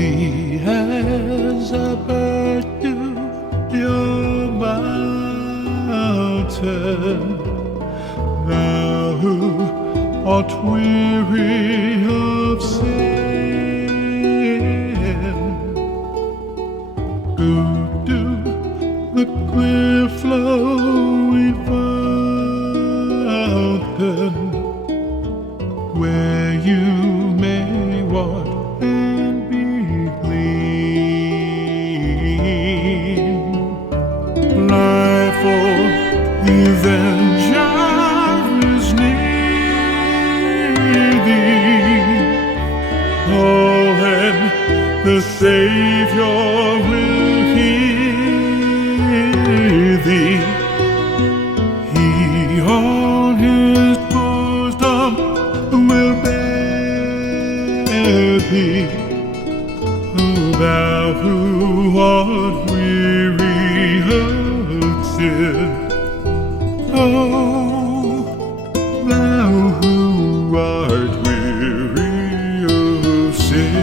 Be as a bird to your mountain, thou who art weary of sin. Go to the clear flowing fountain, where you may wash and be clean. Life for the avenger is near thee. Oh, and the Savior will hear thee. He on his bosom will bear thee. Thou who art weary of sin, oh, thou who art weary of sin.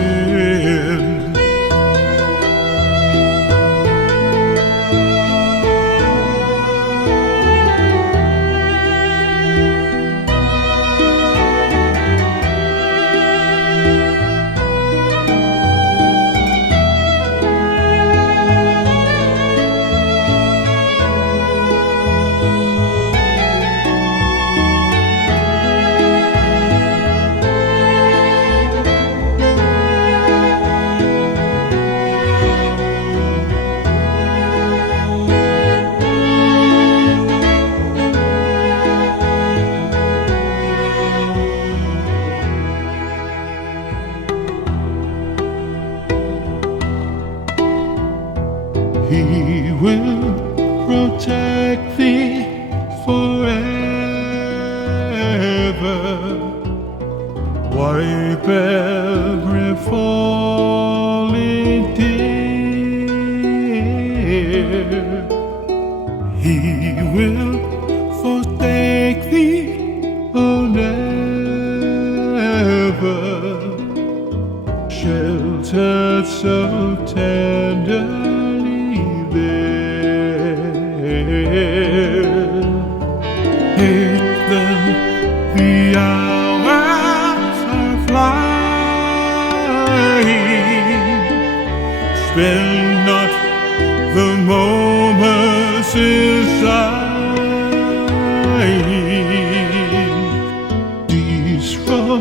He will protect thee forever, wipe every falling tear. He will forsake thee, oh, never, sheltered so tenderly there. Hasten, the hours are flying. Spend not the moments in sighing. Cease from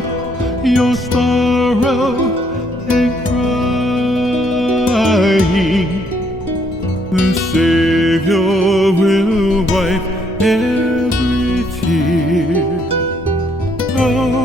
your sorrow and crying. The Savior will wipe every tear. Oh,